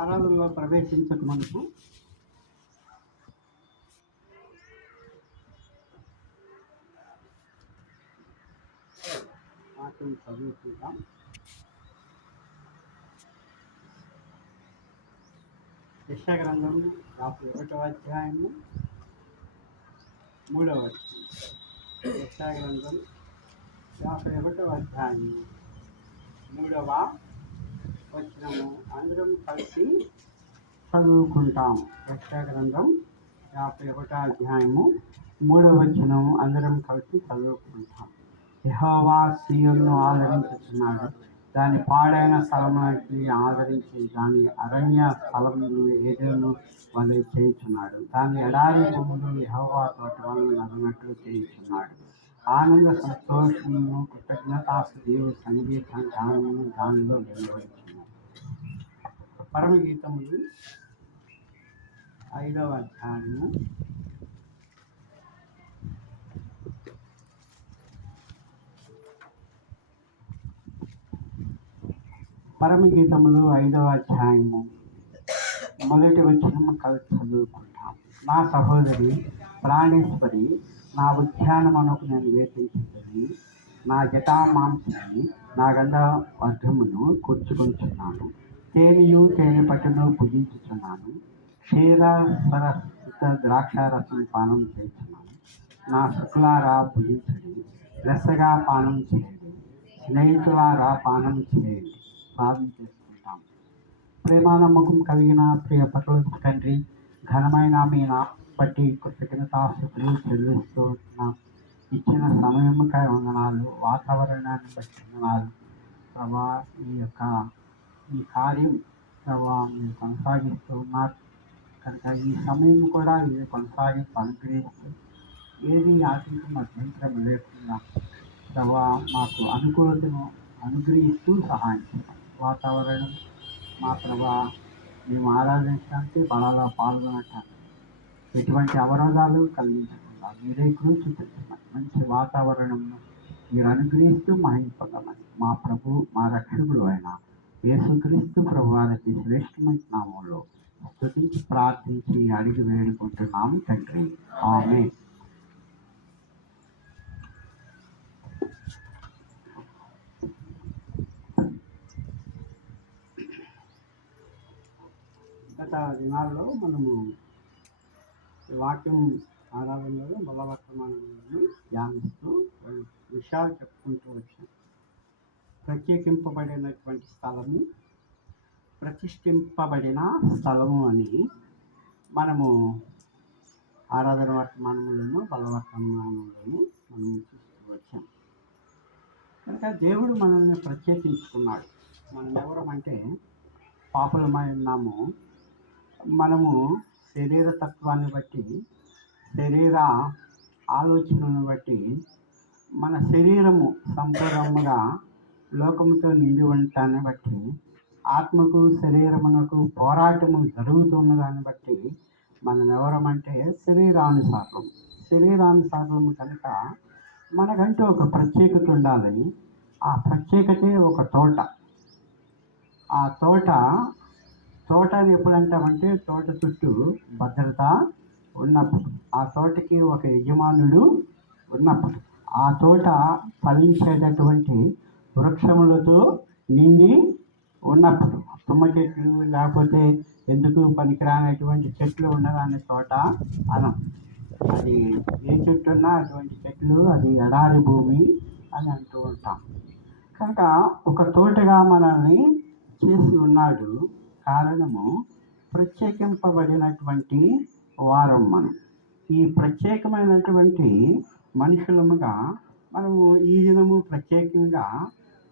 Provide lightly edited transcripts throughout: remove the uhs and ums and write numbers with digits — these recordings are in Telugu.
ఆరాధనలో ప్రవేశించక మనకు వాక్యం చదువుకుంటాం. యెషయా గ్రంథం 51వ అధ్యాయము 3వ వచనం. యెషయా గ్రంథం 51వ అధ్యాయము 3వ వచనము అందరం కలిసి చదువుకుంటాం. యెషయా గ్రంథం 51వ అధ్యాయము 3వ వచనం అందరం కలిసి చదువుకుంటాం. యెహోవా సీయోనును ఆదరించుచున్నాడు, దాని పాడైన స్థలములన్నిటిని ఆదరించి దాని అరణ్య స్థలములను ఏదెను వలె చేయుచున్నాడు. దాని ఎడారి భూములు యెహోవా తోట వలన నడినట్లు చేయుచున్నాడు. ఆనంద సంతోషమును కృతజ్ఞతాస్తుతియు సంగీత గానమును దానిలో వెలువడుచున్నాడు. పరమగీతములు 5వ అధ్యాయము 5వ అధ్యాయము మొదటి వచనము కలిసి చదువుకుంటాం. నా సహోదరి ప్రాణేశ్వరి, నా ఉద్యానమునకు నేను వేచించుకొని నా జటామాంసిని నా గంధవర్ధమును కూర్చుకొంచున్నాను. తేనెయు తేనె పట్టును భుజించుచున్నాను. క్షీర సరస్వత ద్రాక్షారసం పానం చేస్తున్నాను. నా శుక్లారా భుజించండి, లెస్సగా పానం చేయండి, స్నేహితులారా పానం చేయండి. ప్రార్థన చేసుకుంటాం. ప్రేమానమ్మకం కలిగిన ప్రియ పరలోకపు తండ్రి, ఘనమైన మీ నామమును బట్టి కృతజ్ఞతాస్తుతులు చెల్లిస్తున్నాం. ఇచ్చిన సమయముకై వందనాలు, వాతావరణాన్ని బట్టి వందనాలు. ప్రభా, ఈ కార్యం ప్రభా మీరు కొనసాగిస్తూ ఉన్నారు కనుక ఈ సమయం కూడా ఇది కొనసాగింపు అనుగ్రహిస్తూ ఏది ఆశించిన అభ్యంతరం లేకుండా ప్రభా మాకు అనుకూలతను అనుగ్రహిస్తూ సహాయం చేయండి. వాతావరణం మా ప్రభా మేము ఆరాధించడానికి బలాలా పాల్గొనటానికి ఎటువంటి అవరోధాలు కలిగించకుండా మీరే కృషి చేస్తున్నారు. మంచి వాతావరణంలో మీరు అనుగ్రహిస్తూ మహింపగమని మా ప్రభు మా రక్షకుడు అయిన యేసుక్రీస్తు ప్రభు వారికి శ్రేష్టమైన నామంలో స్తుతించి ప్రార్థించి అడిగి వేడుకుంటున్నాము తండ్రి, ఆమేన్. గత దినాల్లో మనము వాక్యం ఆరాధనలో బలవర్తమానాలను ధ్యానిస్తూ విషయాలు చెప్పుకుంటూ వచ్చాం. ప్రత్యేకింపబడినటువంటి స్థలము, ప్రతిష్ఠింపబడిన స్థలము అని మనము ఆరాధన వర్తమానములను బలవర్తమానములను మనం చూస్తూ వచ్చాం. కనుక దేవుడు మనల్ని ప్రత్యేకించుకున్నాడు. మనం ఎవరమంటే పాపులమై ఉన్నాము. మనము శరీర తత్వాన్ని బట్టి, శరీర ఆలోచనను బట్టి మన శరీరము సంపూర్ణముగా లోకముతో నిండి ఉండటాన్ని బట్టి, ఆత్మకు శరీరమునకు పోరాటము జరుగుతున్న దాన్ని బట్టి మనం ఎవరమంటే శరీరానుసారము కనుక మనకంటూ ఒక ప్రత్యేకత ఉండాలి. ఆ ప్రత్యేకతే ఒక తోట. ఆ తోటని ఎప్పుడంటామంటే తోట చుట్టూ భద్రత ఉన్నప్పుడు, ఆ తోటకి ఒక యజమానుడు ఉన్నప్పుడు, ఆ తోట ఫలించేటటువంటి వృక్షములతో నిండి ఉన్నప్పుడు, తుమ్మ చెట్లు లేకపోతే ఎందుకు పనికిరానటువంటి చెట్లు ఉన్నదాన్ని తోట అనం. అది ఏ చెట్టు ఉన్నా అటువంటి చెట్లు అది ఎడారి భూమి అని అంటూ ఉంటాం. కనుక ఒక తోటగా మనల్ని చేసి ఉన్నాడు. కారణము ప్రత్యేకింపబడినటువంటి వారం మనం. ఈ ప్రత్యేకమైనటువంటి మనుషులముగా మనము ఈ దినము ప్రత్యేకంగా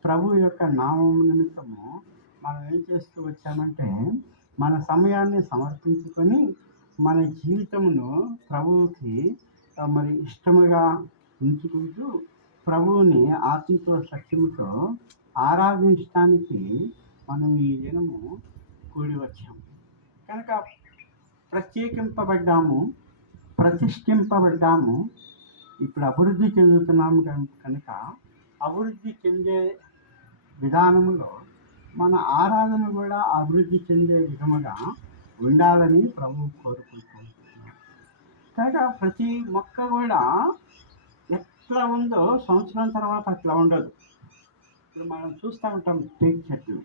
ప్రభు యొక్క నామము నిమిత్తము మనం ఏం చేస్తూ వచ్చామంటే మన సమయాన్ని సమర్పించుకొని మన జీవితమును ప్రభువుకి మరి ఇష్టముగా ఉంచుకుంటూ ప్రభువుని ఆత్మతో సత్యముతో ఆరాధించడానికి మనం ఈ దినము కూడి వచ్చాము. కనుక ప్రత్యేకింపబడ్డాము, ప్రతిష్ఠింపబడ్డాము. ఇప్పుడు అభివృద్ధి చెందుతున్నాము కనుక అభివృద్ధి చెందే విధానంలో మన ఆరాధన కూడా అభివృద్ధి చెందే విధముగా ఉండాలని ప్రభువు కోరుకుంటున్నాం. కాగా ప్రతి మొక్క కూడా ఎట్లా ఉందో సంవత్సరం తర్వాత అట్లా ఉండదు. ఇప్పుడు మనం చూస్తూ ఉంటాం టేక్ చెట్లు.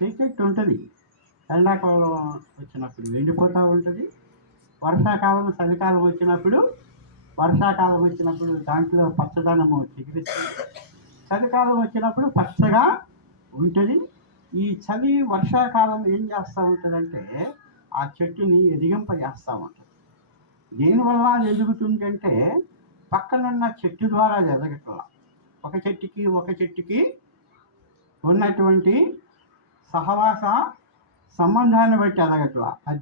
టేక్ చెట్టు ఉంటుంది, ఎండాకాలం వచ్చినప్పుడు ఎండిపోతూ ఉంటుంది, వర్షాకాలం చలికాలం వచ్చినప్పుడు దాంట్లో పచ్చదనము చిగురిస్తుంది, చలికాలం వచ్చినప్పుడు పచ్చగా ఉంటుంది. ఈ చలి వర్షాకాలం ఏం చేస్తూ ఉంటుందంటే ఆ చెట్టుని ఎదిగింపజేస్తూ ఉంటుంది. దేనివల్ల అది ఎదుగుతుందంటే పక్కనున్న చెట్టు ద్వారా అది ఎదగట్లా, ఒక చెట్టుకి ఉన్నటువంటి సహవాస సంబంధాన్ని బట్టి ఎదగట్లా. అది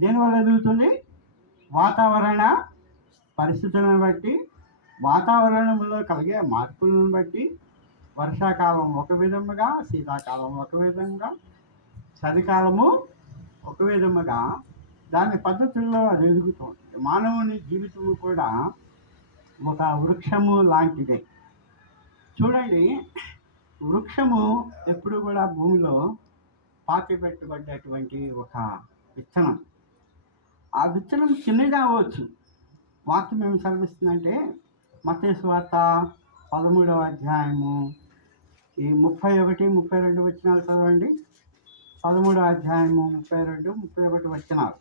దేనివల్ల ఎదుగుతుంది? వాతావరణ పరిస్థితులను బట్టి, వాతావరణంలో కలిగే మార్పులను బట్టి, వర్షాకాలం ఒక విధముగా, శీతాకాలం ఒక విధంగా, చలికాలము ఒక విధముగా దాని పద్ధతుల్లో అది ఎదుగుతుంది. మానవుని జీవితము కూడా ఒక వృక్షము లాంటిదే. చూడండి, వృక్షము ఎప్పుడు కూడా భూమిలో పాతిపెట్టబడ్డటువంటి ఒక విత్తనం. ఆ విత్తనం చిన్నది అవ్వచ్చు. వాక్యం ఏమి సెలవిస్తుందంటే మత్తయి సువార్త 13వ అధ్యాయము ఈ 31, 32 వచనాలు చదవండి. 13వ అధ్యాయము 32, 31 వచనాలు.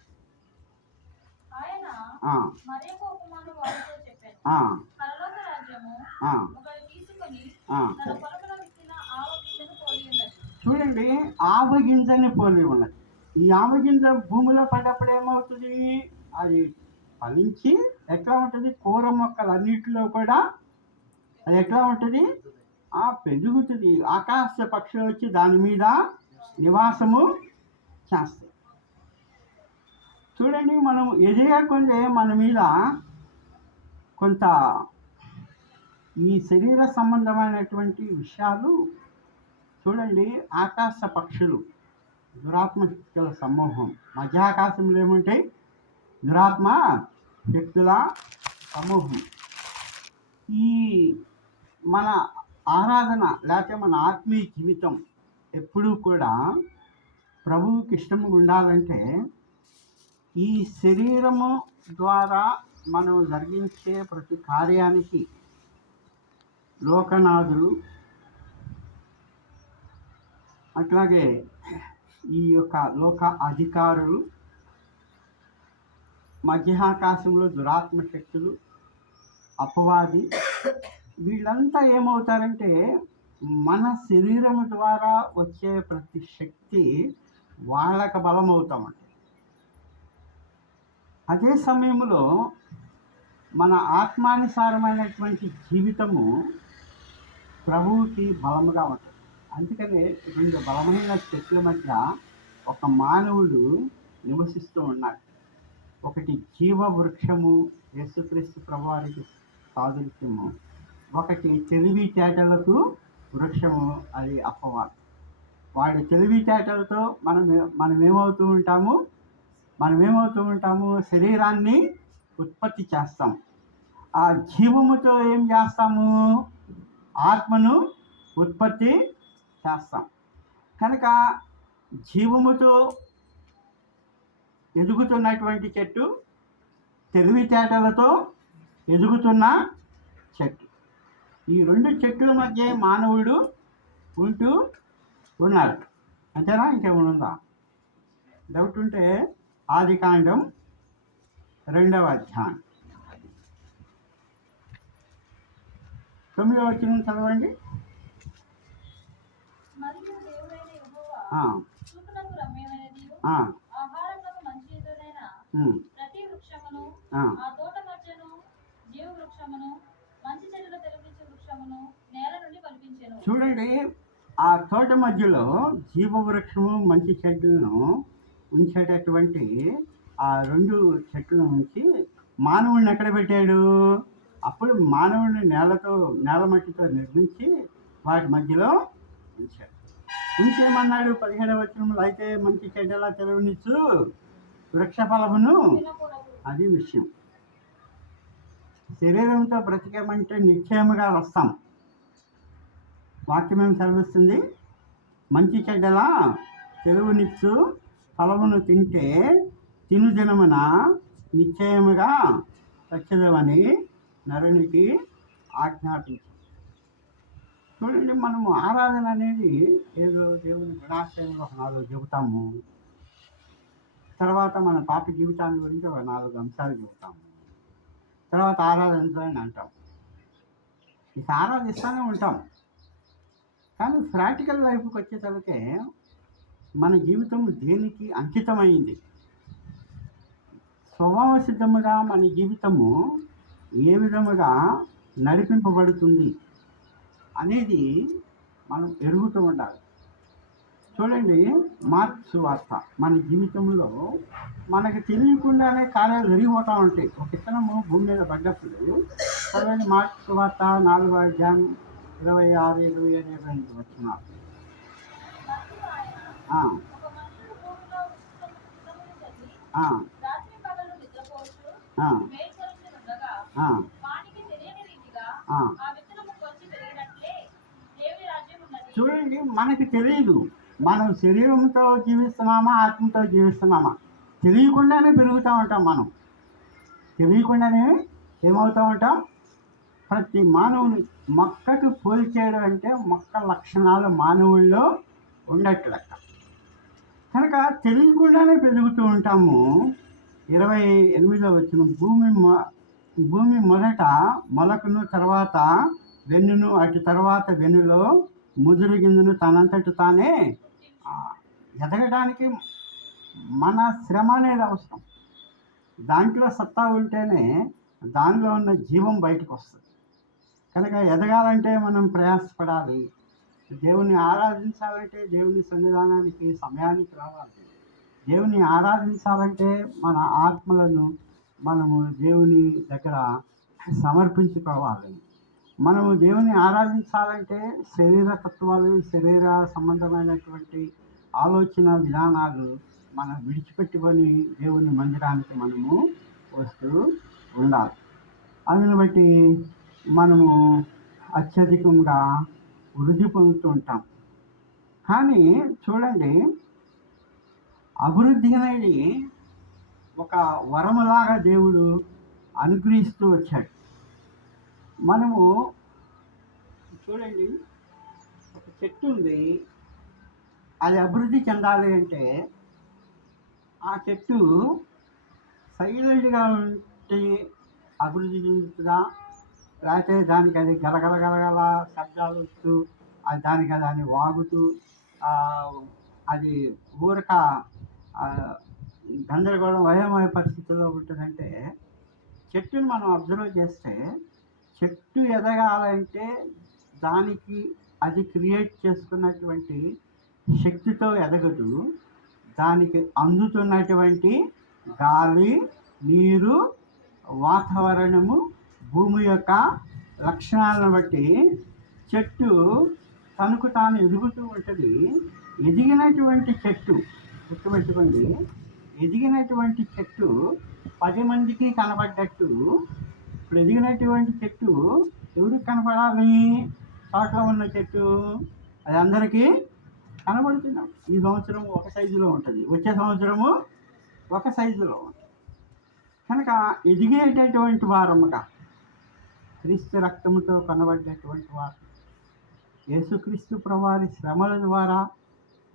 చూడండి, ఆవగింజని పోలి ఉన్నది. ఈ ఆవగింజ భూమిలో పడ్డప్పుడు ఏమవుతుంది? అది ఫలించి ఎట్లా ఉంటుంది? కూర మొక్కలన్నిటిలో కూడా అది ఎట్లా ఉంటుంది? పెరుగుతుంది. ఆకాశ పక్షులు వచ్చి దాని మీద నివాసము చేస్తాయి. చూడండి, మనం ఎదిగకుంటే మన మీద కొంత ఈ శరీర సంబంధమైనటువంటి విషయాలు, చూడండి, ఆకాశ పక్షులు దురాత్మ శక్తుల సమూహం. మధ్యాకాశంలో ఏముంటాయి? దురాత్మ శక్తుల సమూహం. ఈ మన ఆరాధన లేకపోతే మన ఆత్మీయ జీవితం ఎప్పుడూ కూడా ప్రభువుకి ఇష్టంగా ఉండాలంటే ఈ శరీరము ద్వారా మనం జరిగించే ప్రతి కార్యానికి లోకనాథులు, అట్లాగే ఈ యొక్క లోక అధికారులు, మధ్యాకాశంలో దురాత్మ శక్తులు, అపవాది, వీళ్ళంతా ఏమవుతారంటే మన శరీరం ద్వారా వచ్చే ప్రతి శక్తి వాళ్ళకి బలం అవుతామంట. అదే సమయంలో మన ఆత్మానుసారమైనటువంటి జీవితము ప్రభువుకి బలముగా ఉంటుంది. అందుకనే 2 బలమైన చెట్ల మధ్య ఒక మానవుడు నివసిస్తూ ఉన్నాడు. ఒకటి జీవ వృక్షము, యేసుక్రీస్తు ప్రభువారికి సాదృశ్యము. ఒకటి తెలివితేటలకు వృక్షము, అది అపవాది. వాడి తెలివితేటలతో మనం ఏమవుతూ ఉంటాము? శరీరాన్ని ఉత్పత్తి చేస్తాం. ఆ జీవముతో ఏం చేస్తాము? ఆత్మను ఉత్పత్తి చేస్తాం. కనుక జీవముతో ఎదుగుతున్నటువంటి చెట్టు, తెలివితేటలతో ఎదుగుతున్న చెట్టు, ఈ 2 చెట్ల మధ్య మానవుడు ఉంటూ ఉన్నాడు. అంతేనా? ఇంకేమైనా ఉందా? డౌట్ ఉంటే ఆదికాండం 2వ అధ్యాయం 9వ వచనం చదవండి. చూడండి, ఆ తోట మధ్యలో జీవవృక్షము, మంచి చెట్టును ఉంచేటటువంటి ఆ 2 చెట్ల నుంచి మానవుడిని ఎక్కడ పెట్టాడు? అప్పుడు మానవుడిని నేల మట్టితో నిర్మించి వాటి మధ్యలో ఉంచాడు. ఉంచేమన్నాడు? 17వ వచనంలో, అయితే మంచి చెడ్డలా తెలియనిచ్చు వృక్ష ఫలమును. అది విషయం. శరీరంతో బ్రతికేమంటే నిశ్చయముగా వస్తాం. వాక్యం ఏం సెలవిస్తుంది? మంచి చెడ్డల తెలుగునిచ్చు ఫలమును తింటే తినుదినమున నిశ్చయముగా వచ్చేదమని నరునికి ఆజ్ఞాపించు. చూడండి, మనము ఆరాధన అనేది ఏదో దేవుని గుణాశ్రయంలో 4 చెబుతాము, తర్వాత మన పాప జీవితాన్ని గురించి ఒక 4 అంశాలు చెబుతాము, తర్వాత ఆరాధించాలని అంటాం. ఇక ఆరాధిస్తూనే ఉంటాం. కానీ ప్రాక్టికల్ లైఫ్కి వచ్చేసరికి మన జీవితం దేనికి అంకితమైంది? స్వభావ సిద్ధముగా మన జీవితము ఏ విధముగా నడిపింపబడుతుంది అనేది మనం ఎరుగుతూ ఉండాలి. చూడండి, మార్క్స్ సువార్త మన జీవితంలో మనకు తెలియకుండానే కార్యాలు జరిగిపోతూ ఉంటాయి. ఒక ఇతనము భూమి మీద పడ్డప్పుడు చూడండి, మార్క్స్ సువార్త 4వ అధ్యాయం 26, 27, 28 వచనాలు. చూడండి, మనకి తెలియదు మనం శరీరంతో జీవిస్తున్నామా ఆత్మతో జీవిస్తున్నామా. తెలియకుండానే పెరుగుతూ ఉంటాం. మనం తెలియకుండానే ఏమవుతూ ఉంటాం? ప్రతి మానవుని మొక్కకు పోల్చేయడం అంటే మొక్క లక్షణాలు మానవుల్లో ఉండట్లు లెక్క. కనుక తెలియకుండానే పెరుగుతూ ఉంటాము. 28వ వచనం, భూమి మొదట మొలకను, తర్వాత వెన్నును, అటు తర్వాత వెన్నులో ముదురు గింజను తనంతటి తానే ఎదగడానికి మన శ్రమ అనేది అవసరం. దాంట్లో సత్తా ఉంటేనే దానిలో ఉన్న జీవం బయటకు వస్తుంది. కనుక ఎదగాలంటే మనం ప్రయాసపడాలి. దేవుని ఆరాధించాలంటే దేవుని సన్నిధానానికి సమయానికి రావాలి. దేవుని ఆరాధించాలంటే మన ఆత్మలను మనము దేవుని దగ్గర సమర్పించుకోవాలి. మనము దేవుని ఆరాధించాలంటే శరీర తత్వాలు, శరీర సంబంధమైనటువంటి ఆలోచన విధానాలు మనం విడిచిపెట్టుకొని దేవుని మందిరానికి మనము వస్తూ ఉండాలి. అందుని బట్టి మనము అత్యధికంగా వృద్ధి పొందుతూ ఉంటాం. కానీ చూడండి, అభివృద్ధి అనేది ఒక వరములాగా దేవుడు అనుగ్రహిస్తూ వచ్చాడు. మనము చూడండి, ఒక చెట్టు ఉంది, అది అభివృద్ధి చెందాలి అంటే ఆ చెట్టు సైలెంట్గా ఉంటే అభివృద్ధి చెందుతుందా, లేకపోతే దానికి అది గలగల శబ్దాలు వస్తూ దానికి అది వాగుతూ అది ఊరక గందరగోళం వయమయ పరిస్థితుల్లో ఉంటుందంటే, చెట్టుని మనం అబ్జర్వ్ చేస్తే చెట్టు ఎదగాలంటే దానికి అది క్రియేట్ చేసుకున్నటువంటి శక్తితో ఎదగదు. దానికి అందుతున్నటువంటి గాలి, నీరు, వాతావరణము, భూమి యొక్క లక్షణాలను బట్టి చెట్టు తనకు తాను ఎదుగుతూ ఉంటుంది. ఎదిగినటువంటి చెట్టు, గుర్తుపెట్టుకోండి, ఎదిగినటువంటి చెట్టు 10 మందికి కనబడ్డట్టు ఇప్పుడు ఎదిగినటువంటి చెట్టు ఎవరికి కనపడాలి? తోటలో ఉన్న చెట్టు అది అందరికీ కనబడుతున్నాం. ఈ సంవత్సరం ఒక సైజులో ఉంటుంది, వచ్చే సంవత్సరము ఒక సైజులో ఉంటుంది. కనుక ఎదిగేటటువంటి వారముగా క్రీస్తు రక్తముతో కనబడేటువంటి వారు, యేసుక్రీస్తు ప్రభువారి శ్రమల ద్వారా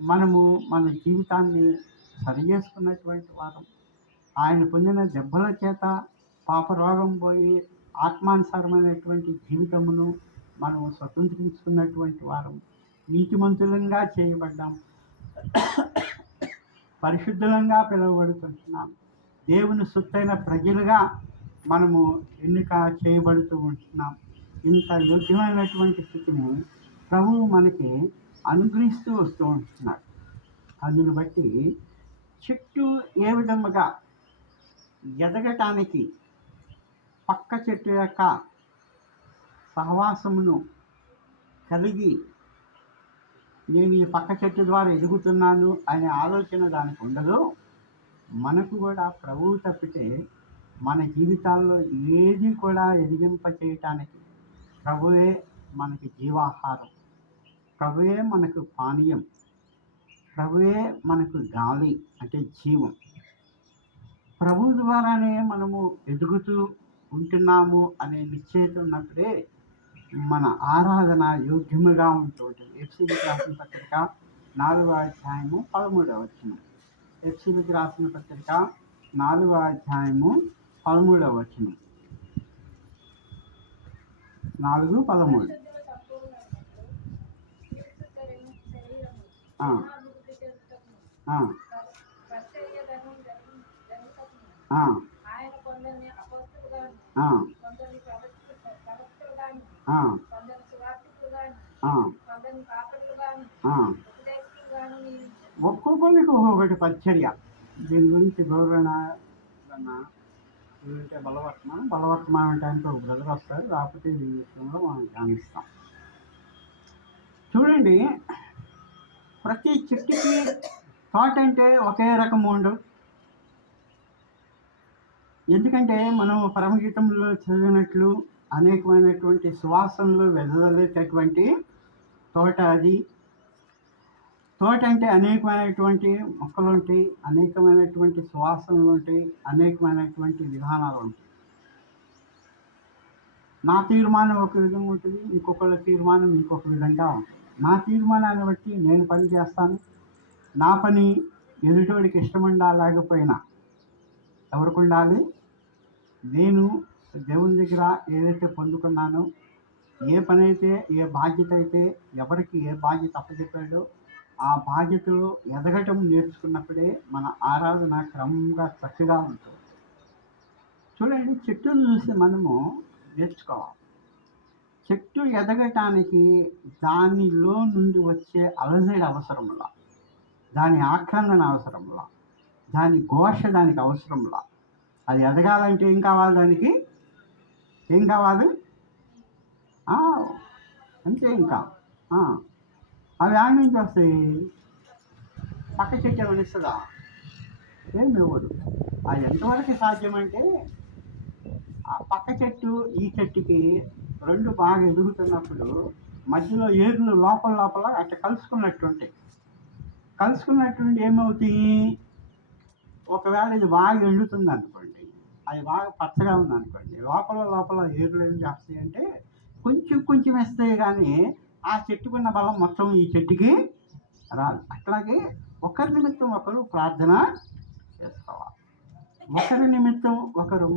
మనము మన జీవితాన్ని సరి చేసుకున్నటువంటి వారం. ఆయన పొందిన దెబ్బల చేత పాపరోగం పోయి ఆత్మానుసారమైనటువంటి జీవితమును మనము స్వతంత్రించుకున్నటువంటి వారం. నీతిమంతులంగా చేయబడ్డాం, పరిశుద్ధులంగా పిలువబడుతున్నాం, దేవుని సొత్తైన ప్రజలుగా మనము ఎన్నిక చేయబడుతూ ఉంటున్నాం. ఇంత యోగ్యమైనటువంటి స్థితిని ప్రభువు మనకి అనుగ్రహిస్తూ వస్తూ ఉంటున్నాడు. అందుని బట్టి చెట్టు ఏ విధముగా ఎదగటానికి పక్క చెట్టు యొక్క సహవాసమును కలిగి నేను ఈ పక్క చెట్టు ద్వారా ఎదుగుతున్నాను అనే ఆలోచన దానికి ఉండదు. మనకు కూడా ప్రభువు తప్పితే మన జీవితాల్లో ఏది కూడా ఎదిగింప చేయటానికి ప్రభువే మనకి జీవాహారం. ప్రభువే మనకు పానీయం, ప్రభువే మనకు గాలి అంటే జీవం. ప్రభు ద్వారానే మనము ఎదుగుతూ ఉంటున్నాము అనే నిశ్చయిత ఉన్నప్పుడే మన ఆరాధన యోగ్యముగా ఉంటుంది. ఎఫ్సీలకు రాసిన పత్రిక 4వ అధ్యాయము 13వ వచనం. ఎఫ్సీలకు రాసిన పత్రిక 4వ అధ్యాయము 13వ వచనం. 4:13. ఒక్కొక్కరికి ఒక్కొక్కటి పరిచర్య. దీని గురించి వివరణ అంటే బలవర్తమానం టైంకి ఒక బ్రదర్ వస్తారు, లేకపోతే ఈ విషయంలో మనం ధ్యానిస్తాం. చూడండి, ప్రతి చెట్టుకి థాట్ అంటే ఒకే రకం ఉండవు. ఎందుకంటే మనం పరమగీతంలో చదివినట్లు అనేకమైనటువంటి సువాసనలు వెదజల్లేటటువంటి తోట అది. తోట అంటే అనేకమైనటువంటి మొక్కలు ఉంటాయి, అనేకమైనటువంటి సువాసనలు ఉంటాయి, అనేకమైనటువంటి విధానాలు ఉంటాయి. నా తీర్మానం ఒక విధంగా ఉంటుంది, ఇంకొకళ్ళ తీర్మానం ఇంకొక విధంగా ఉంటుంది. నా తీర్మానాన్ని బట్టి నేను పని చేస్తాను. నా పని ఎదుటోడికి ఇష్టముండా లేకపోయినా ఎవరికి ఉండాలి? నేను దేవుని దగ్గర ఏదైతే పొందుకున్నానో, ఏ పని అయితే, ఏ బాధ్యత అయితే ఎవరికి ఏ బాధ్యత అప్పచెప్పాడో ఆ బాధ్యతలో ఎదగటం నేర్చుకున్నప్పుడే మన ఆరాధన క్రమంగా చక్కగా ఉంటుంది. చూడండి, చెట్టును చూసి మనము నేర్చుకోవాలి. చెట్టు ఎదగటానికి దానిలో నుండి వచ్చే అలజడి అవసరంలా, దాని ఆక్రందన అవసరంలా, దాని ఘోష దానికి అవసరంలా. అది ఎదగాలంటే ఏం కావాలి? దానికి ఏం కావాలి? అంతే. ఇంకా అవి ఆడి నుంచి వస్తాయి. పక్క చెట్టు ఏమైనా ఇస్తుందా? ఏం ఇవ్వదు. అది ఎంతవరకు సాధ్యమంటే ఆ పక్క చెట్టు ఈ చెట్టుకి రెండు బాగా ఎదుగుతున్నప్పుడు మధ్యలో ఏర్లు లోపల లోపల అట్లా కలుసుకున్నట్టుంటాయి. కలుసుకున్నట్టుండి ఏమవుతాయి? ఒకవేళ ఇది బాగా ఎండుతుంది అనుకోండి, అది బాగా పచ్చగా ఉందనుకోండి, లోపల లోపల ఏర్లు ఏం చేస్తాయి అంటే కొంచెం కొంచెం వేస్తాయి, కానీ ఆ చెట్టుకున్న బలం మొత్తం ఈ చెట్టుకి రాదు. అట్లాగే ఒకరి నిమిత్తం ఒకరు ప్రార్థన చేసుకోవాలి, ఒకరి నిమిత్తం ఒకరు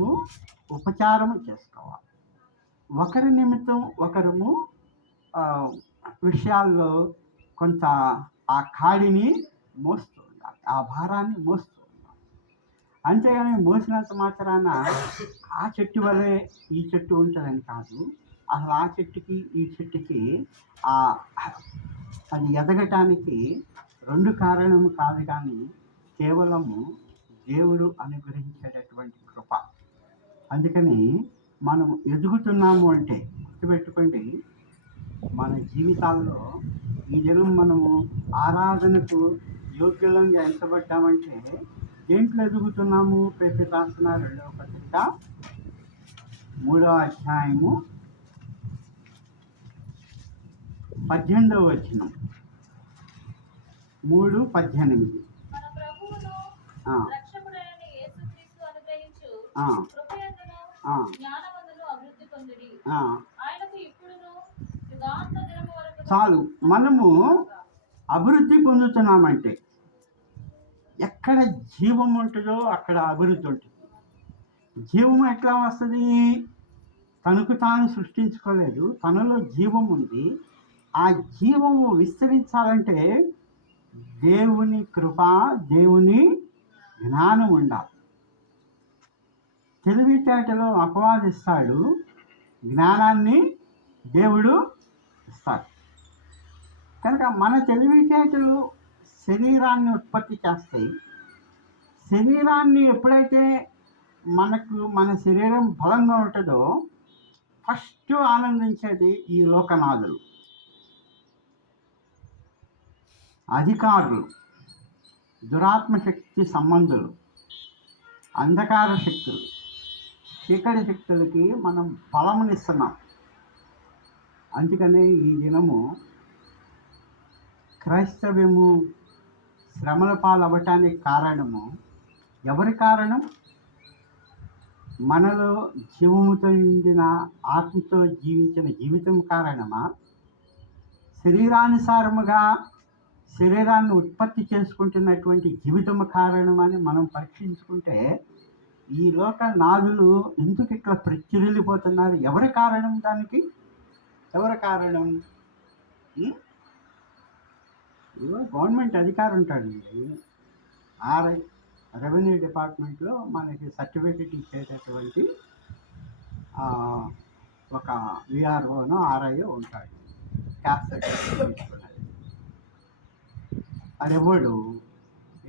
ఉపచారం చేసుకోవాలి, ఒకరి నిమిత్తం ఒకరు విషయాల్లో కొంత ఆ కాడిని మోస్తూ ఉండాలి, ఆ భారాన్ని మోస్తూ ఉండాలి. అంతేగాని మోసినంత మాత్రాన ఆ చెట్టు వల్లే ఈ చెట్టు ఉంటుందని కాదు. అసలు ఆ చెట్టుకి ఈ చెట్టుకి అది ఎదగటానికి రెండు కారణము కాదు, కానీ కేవలము దేవుడు అనుగ్రహించేటటువంటి కృప. అందుకని మనం ఎదుగుతున్నాము అంటే గుర్తుపెట్టుకోండి, మన జీవితాల్లో ఈ దినం మనము ఆరాధనకు యోగ్యులంగా ఎంతబడ్డామంటే దేంట్లో ఎదుగుతున్నాము? పేతురు రాసిన 2వ పత్రిక 3వ అధ్యాయము 18వ వచనం. 3:18. చాలు, మనము అభివృద్ధి పొందుతున్నామంటే ఎక్కడ జీవం ఉంటుందో అక్కడ అభివృద్ధి ఉంటుంది. జీవం ఎట్లా వస్తుంది? తనకు తాను సృష్టించుకోలేదు, తనలో జీవం ఉంది. ఆ జీవము విస్తరించాలంటే దేవుని కృప, దేవుని జ్ఞానం ఉండాలి. తెలివితేటలో అపవాదిస్తాడు, జ్ఞానాన్ని దేవుడు ఇస్తాడు. కనుక మన తెలివితేటలు శరీరాన్ని ఉత్పత్తి చేస్తాయి. శరీరాన్ని ఎప్పుడైతే మన శరీరం బలంగా ఉంటుందో ఫస్ట్ ఆనందించేది ఈ లోకనాథులు, అధికారులు, దురాత్మ శక్తి సంబంధులు, అంధకార శక్తులు, చీకటి శక్తులకి మనం బలమునిస్తున్నాం. అందుకనే ఈ దినము క్రైస్తవ్యము శ్రమల పాలవ్వటానికి కారణము ఎవరి కారణం? మనలో జీవముతో నిండిన ఆత్మతో జీవించిన జీవితం కారణమా? శరీరానుసారముగా శరీరాన్ని ఉత్పత్తి చేసుకుంటున్నటువంటి జీవితం కారణమని మనం పరీక్షించుకుంటే ఈ లోక నాదులు ఎందుకు ఇట్లా ప్రచురిల్లిపోతున్నారు? ఎవరి కారణం దానికి? ఎవరి కారణం? గవర్నమెంట్ అధికారి ఉంటాడండి, ఆర్ఐ రెవెన్యూ డిపార్ట్మెంట్లో మనకి సర్టిఫికెట్ ఇచ్చేటటువంటి ఒక విఆర్ఓనో ఆర్ఐఓ ఉంటాడు, క్యాస్ట్ సర్టిఫికెట్. అది ఎవడు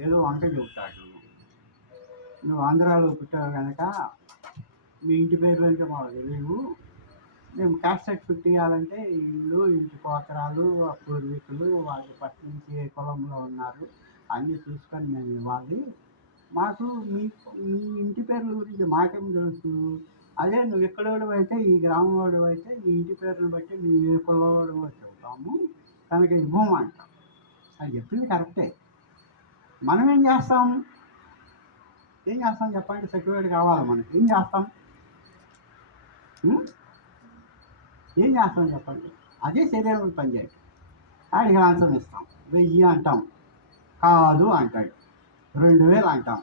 ఏదో వంక చెబుతాడు, నువ్వు ఆంధ్రాలో పుట్టావు కనుక మీ ఇంటి పేర్లు అంటే మాకు తెలియవు, మేము క్యాస్ట్ సర్టిఫికెట్ ఇవ్వాలంటే ఇల్లు, ఇంటి పోతరాలు, పూర్వీకులు, వాళ్ళ ఫస్ట్ నుంచి ఏ కులంలో ఉన్నారు అన్నీ చూసుకొని మేము ఇవ్వాలి. మాకు మీ ఇంటి పేర్ల గురించి మాకేం తెలుసు? అదే నువ్వు ఎక్కడోడు అయితే, ఈ గ్రామం వాడు అయితే ఈ ఇంటి పేర్లను బట్టి నువ్వు ఏ కులవాడు చెబుతాము కనుక ఇవ్వము అంటాం. అది చెప్పింది కరెక్టే. మనం ఏం చేస్తాం చెప్పండి? సర్టిఫికేట్ కావాలి మనకి, ఏం చేస్తాం చెప్పండి? అదే శరీరం పనిచేయటం. ఆడికి లంచం ఇస్తాం, 1000 అంటాం, కాదు అంటాడు. 2000 అంటాం,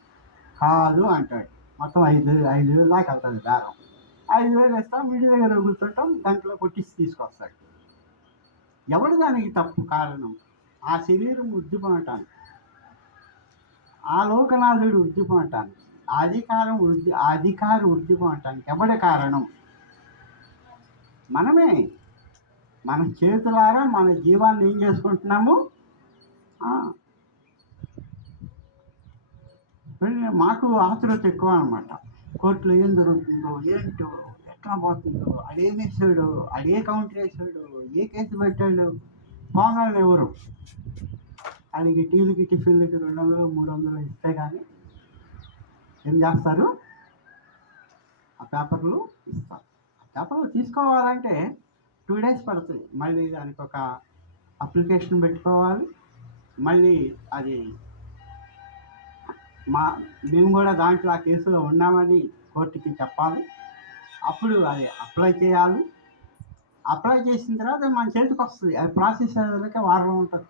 కాదు అంటాడు. మొత్తం 5,000 దాకా వెళ్తుంది బేరం. 5,000 ఇస్తాం, వీడి దగ్గర కూర్చుంటాం, దాంట్లో కొట్టిసి తీసుకొస్తాడు. ఎవడు దానికి తప్పు కారణం? ఆ శరీరం వృద్ధి పొందటానికి, ఆ లోకనాథుడు వృద్ధి పొందటానికి, అధికారి వృద్ధి పొందటానికి ఎవడి కారణం? మనమే. మన చేతులారా మన జీవాన్ని ఏం చేసుకుంటున్నాము? మాకు ఆతురత ఎక్కువ అనమాట. కోర్టులో ఏం జరుగుతుందో, ఏంటో, ఎట్లా పోతుందో, అడేం వేసాడు, అడే కౌంటర్ వేసాడు, ఏ కేసు పెట్టాడు, పోగాలని ఎవరు అడిగి టీలకి టిఫిన్లకి 200 300 ఇస్తే కానీ ఏం చేస్తారు? ఆ పేపర్లు ఇస్తారు. ఆ పేపర్లు తీసుకోవాలంటే 2 days పడుతుంది. మళ్ళీ దానికి ఒక అప్లికేషన్ పెట్టుకోవాలి. మళ్ళీ అది మేము కూడా దాంట్లో ఆ కేసులో ఉన్నామని కోర్టుకి చెప్పాలి. అప్పుడు అది అప్లై చేయాలి. అప్లై చేసిన తర్వాత మన చేతికి వస్తుంది. అది ప్రాసెస్ అయ్యేదాకా వారం ఉంటుంది.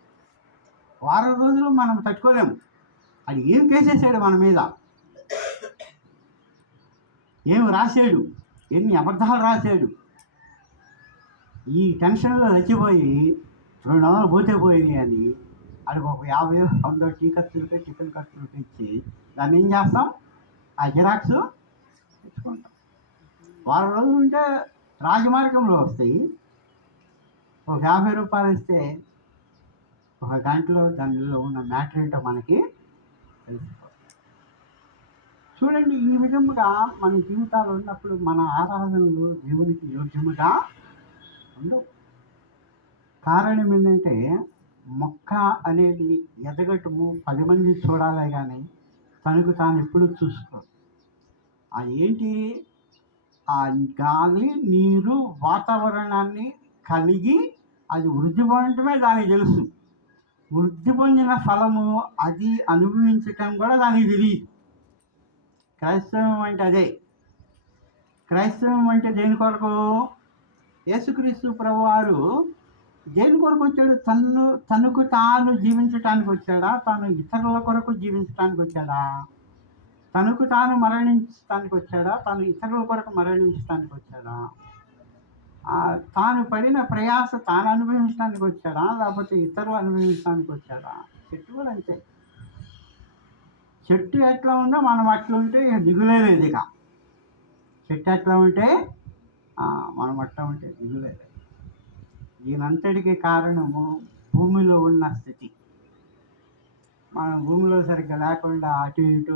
వారం రోజులు మనం తట్టుకోలేము. అది ఏం కేసేసాడు మన మీద, ఏం రాశాడు, ఎన్ని అబద్ధాలు రాశాడు, ఈ టెన్షన్లో చచ్చిపోయి 200 పోతే పోయినాయి అని అది ఒక 50 100 టీ ఖర్చులకి టిఫిన్ ఖర్చులకి ఇచ్చి దాన్ని ఏం చేస్తాం? ఆ జిరాక్స్ తెచ్చుకుంటాం. వారం రోజులు ఉంటే రాజమార్గంలో వస్తాయి. ఒక 50 రూపాయలు ఇస్తే ఒక గంటలో దానిలో ఉన్న మ్యాటర్ ఏంటో మనకి తెలిసిపోతుంది. చూడండి, ఈ విధముగా మన జీవితాలు ఉన్నప్పుడు మన ఆరాధనలు దేవునికి యోగ్యముగా ఉండవు. కారణం ఏంటంటే మొక్క అనేది ఎదగటము 10 మంది చూడాలే కానీ తనకు తాను ఎప్పుడు చూసుకోదు. అది ఏంటి? ఆ గాలి, నీరు, వాతావరణాన్ని కలిగి అది వృద్ధి పొందటమే దానికి తెలుసు. వృద్ధి పొందిన ఫలము అది అనుభవించటం కూడా దానికి తెలియదు. క్రైస్తవం అంటే అదే. క్రైస్తవం అంటే దేని కొరకు? యేసుక్రీస్తు ప్రభువారు దేని కొరకు వచ్చాడు? తనకు తాను జీవించటానికి వచ్చాడా? తాను ఇతరుల కొరకు జీవించడానికి వచ్చాడా? తనకు తాను మరణించడానికి వచ్చాడా? తాను ఇతరుల కొరకు మరణించడానికి వచ్చాడా? తాను పడిన ప్రయాస తాను అనుభవించడానికి వచ్చాడా? లేకపోతే ఇతరులు అనుభవించడానికి వచ్చాడా? చెట్టు కూడా అంతే. చెట్టు ఎట్లా ఉందో మనం అట్లా ఉంటే దిగులేదు. ఇక చెట్టు ఎట్లా ఉంటే మనం అట్లా ఉంటే దిగులేదు. దీనంతటికీ కారణము భూమిలో ఉన్న స్థితి. మనం భూమిలో సరిగ్గా లేకుండా అటు ఇటు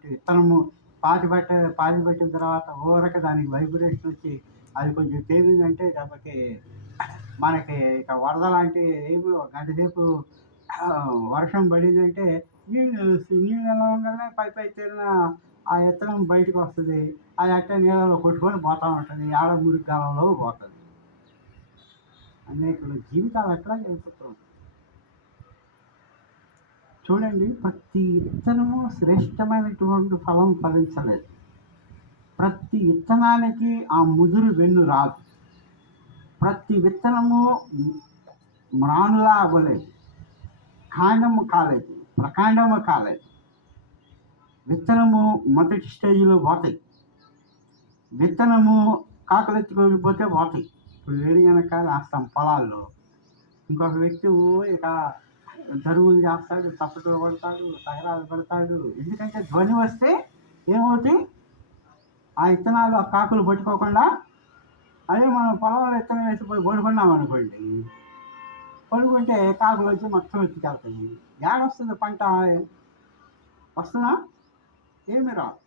విత్తనము పాతిపెట్టిన తర్వాత ఊరక దానికి వైబ్రేషన్ వచ్చి అది కొంచెం తేలిందంటే కాబట్టి మనకి ఇక వరద లాంటి ఏమి గంట సేపు వర్షం పడిందంటే నీళ్ళు నిలవగానే పై తేలిన ఆ విత్తనం బయటకు వస్తుంది. అది అట్టే నీళ్ళలో కొట్టుకొని పోతూ ఉంటుంది. ఆడ మురికి కాలంలో పోతుంది. అనేక జీవితాలు అట్లా జరుగుతుంది. చూడండి, ప్రతి విత్తనము శ్రేష్టమైనటువంటి ఫలం ఫలించలేదు. ప్రతి విత్తనానికి ఆ ముదురు వెన్ను రాదు. ప్రతి విత్తనము మ్రానులా అవ్వలేదు, కాండము కాలేదు, ప్రకాండము కాలేదు. విత్తనము మొదటి స్టేజ్లో పోతాయి, విత్తనము కాకలెత్తుకోకపోతే పోతాయి. ఇప్పుడు వేడి కనుక వేస్తాం పొలాల్లో, ఇంకొక వ్యక్తి ఇక దరువులు చేస్తాడు, తప్పట్లు కొడతాడు, తగరాలు పెడతాడు. ఎందుకంటే ధ్వని వస్తే ఏమవుతాయి, ఆ విత్తనాలు ఆ కాకులు పట్టుకోకుండా, అదే మనం పొలంలో విత్తనం వేసిపోయి పడుకున్నాం అనుకోండి, పడుకుంటే కాకులు వచ్చి మొత్తం ఎత్తుకెళ్తాయి. ఏడొస్తుంది పంట? వస్తుందా? ఏమి రాదు.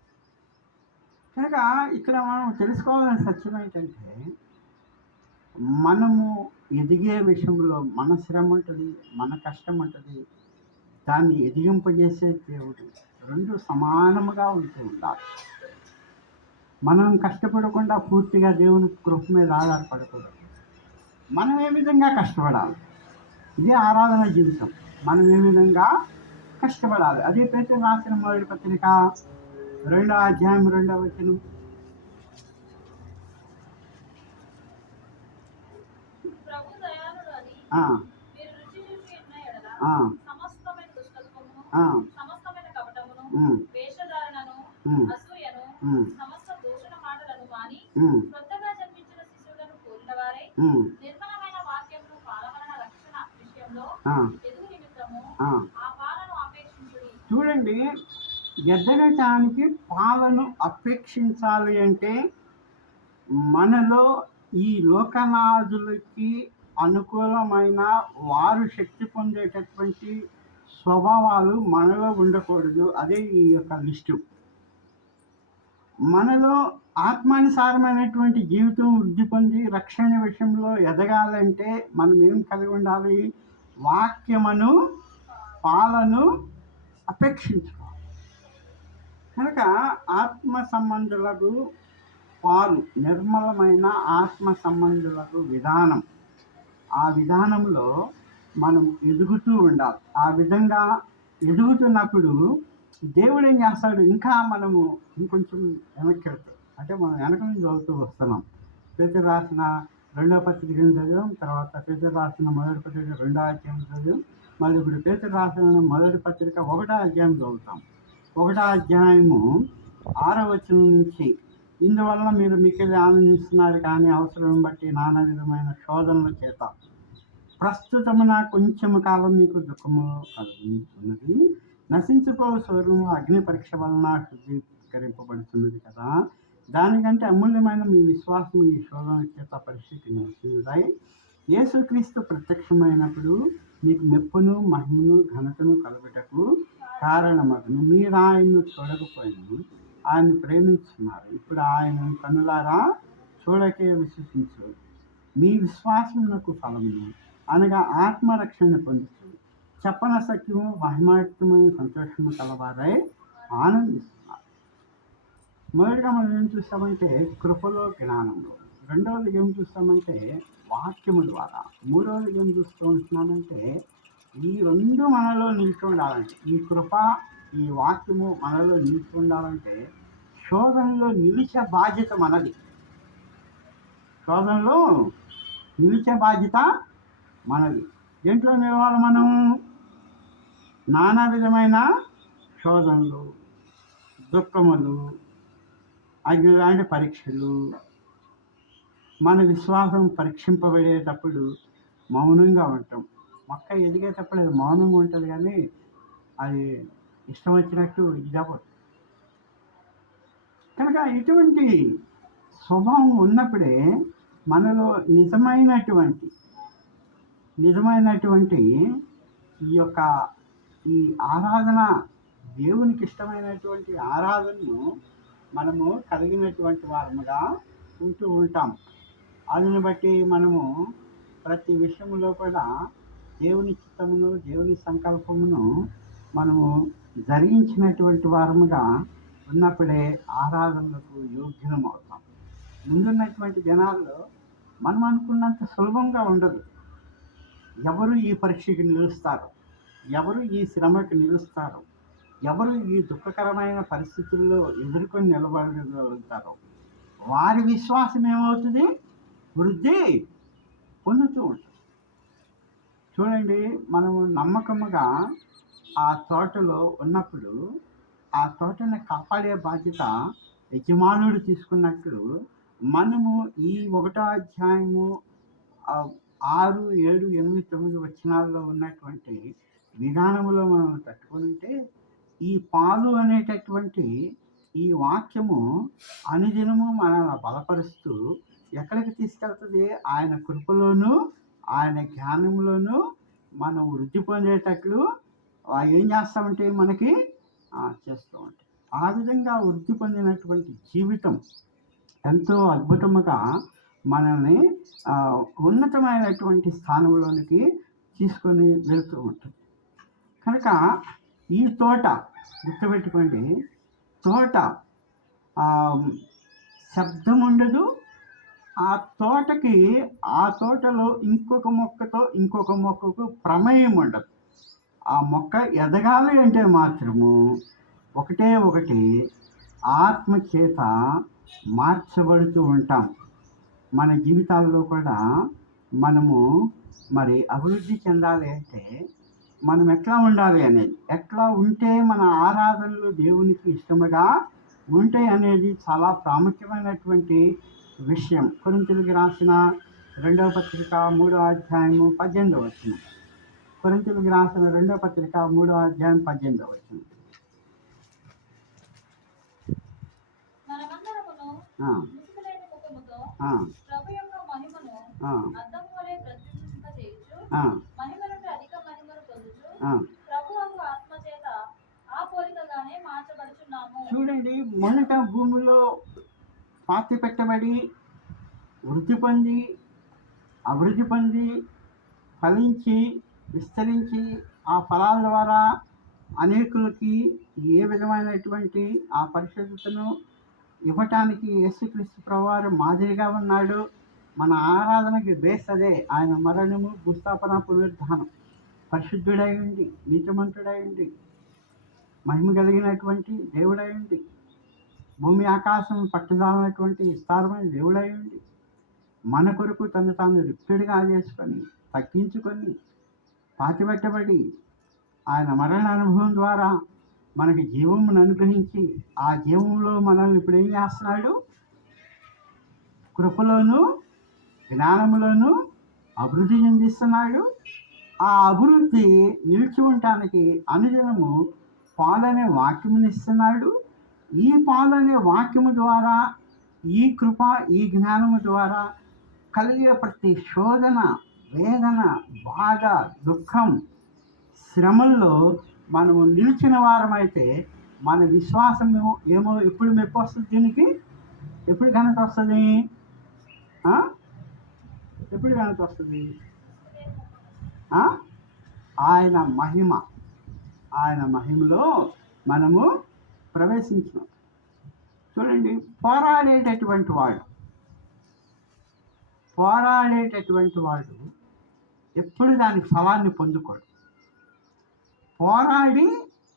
కనుక ఇక్కడ మనం తెలుసుకోవాలని సత్యం ఏంటంటే, మనము ఎదిగే విషయంలో మన శ్రమ ఉంటుంది, మన కష్టం ఉంటుంది. దాన్ని ఎదిగింపజేసే దేవుడు రెండు సమానముగా ఉంటూ ఉండాలి. మనం కష్టపడకుండా పూర్తిగా దేవుని కృప మీద ఆధారపడకూడదు. మనం ఏ విధంగా కష్టపడాలి, ఇదే ఆరాధన జీవితం. మనం ఏ విధంగా కష్టపడాలి. అదే పేతురు రాసిన మొదటి పత్రిక 2వ అధ్యాయం 2వ వచనం. చూడండి, ఎదగటానికి పాలను అపేక్షించాలి అంటే మనలో ఈ లోకనాథులకి అనుకూలమైన వారు శక్తి పొందేటటువంటి స్వభావాలు మనలో ఉండకూడదు. అదే ఈ యొక్క లిస్టు. మనలో ఆత్మానుసారమైనటువంటి జీవితం వృద్ధి పొంది రక్షణ విషయంలో ఎదగాలంటే మనం ఏం కలిగి ఉండాలి? వాక్యమును, పాలను అపేక్షించుకోవాలి. కనుక ఆత్మ సంబంధులకు పాలు, నిర్మలమైన ఆత్మ సంబంధులకు విధానం, ఆ విధానంలో మనం ఎదుగుతూ ఉండాలి. ఆ విధంగా ఎదుగుతున్నప్పుడు దేవుడు ఏం చేస్తాడు, ఇంకా మనము ఇంకొంచెం వెనక్కి వెళ్తాం. అంటే మనం వెనక నుంచి చదువుతూ వస్తున్నాం. పేతురు రాసిన 2వ పత్రిక చదివాం, తర్వాత పేతురు రాసిన మొదటి పత్రిక 2వ అధ్యాయం చదివాం, మళ్ళీ ఇప్పుడు పేతురు రాసిన మొదటి పత్రిక 1వ అధ్యాయం చదువుతాం. 1వ అధ్యాయము 6వ వచనం నుంచి, ఇందువలన మీరు మిక్కిలి ఆనందిస్తున్నారు, కానీ అవసరం బట్టి నానా విధమైన శోధనల చేత ప్రస్తుతమున కొంచెము కాలం మీకు దుఃఖము కలుగుతున్నది. నశించుకో స్వరము అగ్ని పరీక్ష వలన శుద్ధీకరింపబడుతున్నది కదా. దానికంటే అమూల్యమైన మీ విశ్వాసం ఈ శోధన చేత పరిస్థితిని యేసుక్రీస్తు ప్రత్యక్షమైనప్పుడు మీకు మెప్పును, మహిమను, ఘనతను కలుగుటకు కారణమగును. మీరు ఆయన్ను చూడకపోయినా ఆయన్ని ప్రేమించున్నారు. ఇప్పుడు ఆయన కనులారా చూడకే విశ్వసించు. మీ విశ్వాసమునకు ఫలమును అనగా ఆత్మరక్షణ పొందుతూ చెప్పన సత్యము, మహిమాయుక్తమైన సంతోషము కలవారై ఆనందిస్తున్నారు. మొదటిగా మనం ఏం చూస్తామంటే కృపలో, జ్ఞానంలో. రెండవది ఏం చూస్తామంటే వాక్యము ద్వారా. మూడవది ఏం చూస్తూ ఉంటున్నామంటే ఈ రెండు మనలో నిలిచి ఉండాలంటే, ఈ కృప, ఈ వాక్యము మనలో నిలిచి ఉండాలంటే శోధనలో నిలిచే బాధ్యత మనది. శోధనలో నిలిచే బాధ్యత మనది. దేంట్లో నిలవాలి మనం? నానా విధమైన శోధనలు, దుఃఖములు, అగ్ని లాంటి పరీక్షలు, మన విశ్వాసం పరీక్షింపబడేటప్పుడు మౌనంగా ఉంటాం. మొక్క ఎదిగేటప్పుడు అది మౌనంగా ఉంటుంది, కానీ అది ఇష్టం వచ్చినట్టు ఇది అవ్వదు. కనుక ఇటువంటి స్వభావం ఉన్నప్పుడే మనలో నిజమైనటువంటి ఈ ఆరాధన, దేవునికి ఇష్టమైనటువంటి ఆరాధనను మనము కలిగినటువంటి వారముగా ఉంటూ ఉంటాం. అందుని బట్టి మనము ప్రతి విషయంలో కూడా దేవుని చిత్తమును, దేవుని సంకల్పమును మనము జరిగించినటువంటి వారముగా ఉన్నప్పుడే ఆరాధనలకు యోగ్యం అవుతాం. ముందున్నటువంటి దినాల్లో మనం అనుకున్నంత సులభంగా ఉండదు. ఎవరు ఈ పరీక్షకి నిలుస్తారు, ఎవరు ఈ శ్రమకు నిలుస్తారు, ఎవరు ఈ దుఃఖకరమైన పరిస్థితుల్లో ఎదుర్కొని నిలబడగలుగుతారో వారి విశ్వాసం ఏమవుతుంది, వృద్ధి పొందుతూ ఉంటుంది. చూడండి, మనము నమ్మకముగా ఆ తోటలో ఉన్నప్పుడు ఆ తోటను కాపాడే బాధ్యత యజమానుడు తీసుకున్నట్లు మనము ఈ 1వ అధ్యాయము 6, 7, 8, 9 వచనాల్లో ఉన్నటువంటి విధానములో మనం తట్టుకొని ఉంటే ఈ పాలు అనేటటువంటి ఈ వాక్యము అనుదినము మనల్ని బలపరుస్తూ ఎక్కడికి తీసుకెళ్తుంది, ఆయన కృపలోను ఆయన జ్ఞానంలోనూ మనం వృద్ధి పొందేటట్లు ఏం చేస్తామంటే మనకి చేస్తూ ఉంటాయి. ఆ విధంగా వృద్ధి పొందినటువంటి జీవితం ఎంతో అద్భుతముగా మనల్ని ఉన్నతమైనటువంటి స్థానంలోనికి తీసుకొని వెళ్తూ ఉంటుంది. కనుక ఈ తోట గుర్తుపెట్టుకోండి, తోట శబ్దం ఉండదు, ఆ తోటకి ఆ తోటలో ఇంకొక మొక్కకు ప్రమేయం ఉండదు. ఆ మొక్క ఎదగాలి అంటే మాత్రము ఒకటి ఆత్మ చేత మార్చబడుతూ ఉంటాం. మన జీవితాల్లో కూడా మనము మరి అభివృద్ధి చెందాలి అంటే మనం ఎట్లా ఉండాలి అనేది, ఎట్లా ఉంటే మన ఆరాధనలు దేవునికి ఇష్టముగా ఉంటాయి అనేది చాలా ప్రాముఖ్యమైనటువంటి విషయం. కొరింథీయులకు రాసిన 2వ పత్రిక 3వ అధ్యాయము 18వ వచనం. కొరింథీయులకు రాసిన 2వ పత్రిక 3వ అధ్యాయం 18వ వచనం. చూడండి, మొదట భూమిలో పాతి పెట్టబడి వృద్ధి పొంది అభివృద్ధి పొంది ఫలించి విస్తరించి ఆ ఫలాల ద్వారా అనేకులకి ఏ విధమైనటువంటి ఆ పరిశుద్ధతను ఇవ్వటానికి యేసుక్రీస్తు ప్రభువారు మాదిరిగా ఉన్నాడు. మన ఆరాధనకి బేస్ అదే, ఆయన మరణము, భూస్థాపన, పునరుద్ధానం. పరిశుద్ధుడై ఉండి, నీతిమంతుడై ఉండి, మహిమ కలిగినటువంటి దేవుడై ఉండి, భూమి ఆకాశం పట్టుదాలైనటువంటి విస్తారమైన దేవుడై ఉండి, మన కొరకు తను తాను రిక్తుడిగా చేసుకొని తగ్గించుకొని పాతిపెట్టబడి ఆయన మరణ అనుభవం ద్వారా మనకి జీవమును అనుగ్రహించి ఆ జీవంలో మనల్ని ఇప్పుడు ఏం చేస్తున్నాడు, కృపలోను జ్ఞానములోను అభివృద్ధి చెందిస్తున్నాడు. ఆ అభివృద్ధి నిలిచి ఉండటానికి అనుదినము పాలనే వాక్యముని ఇస్తున్నాడు. ఈ పాలనే వాక్యము ద్వారా, ఈ కృప, ఈ జ్ఞానము ద్వారా కలిగే ప్రతి శోధన, వేదన, బాధ, దుఃఖం, శ్రమల్లో మనము నిలిచిన వారమైతే మన విశ్వాసం ఏమో ఎప్పుడు మెప్పు వస్తుంది, దీనికి ఎప్పుడు ఘనత వస్తుంది, ఎప్పుడు ఘనత వస్తుంది, ఆయన మహిమలో మనము ప్రవేశించాం. చూడండి, పోరాడేటటువంటి వాడు ఎప్పుడు దాని ఫలాన్ని పొందుకోడు. పోరాడి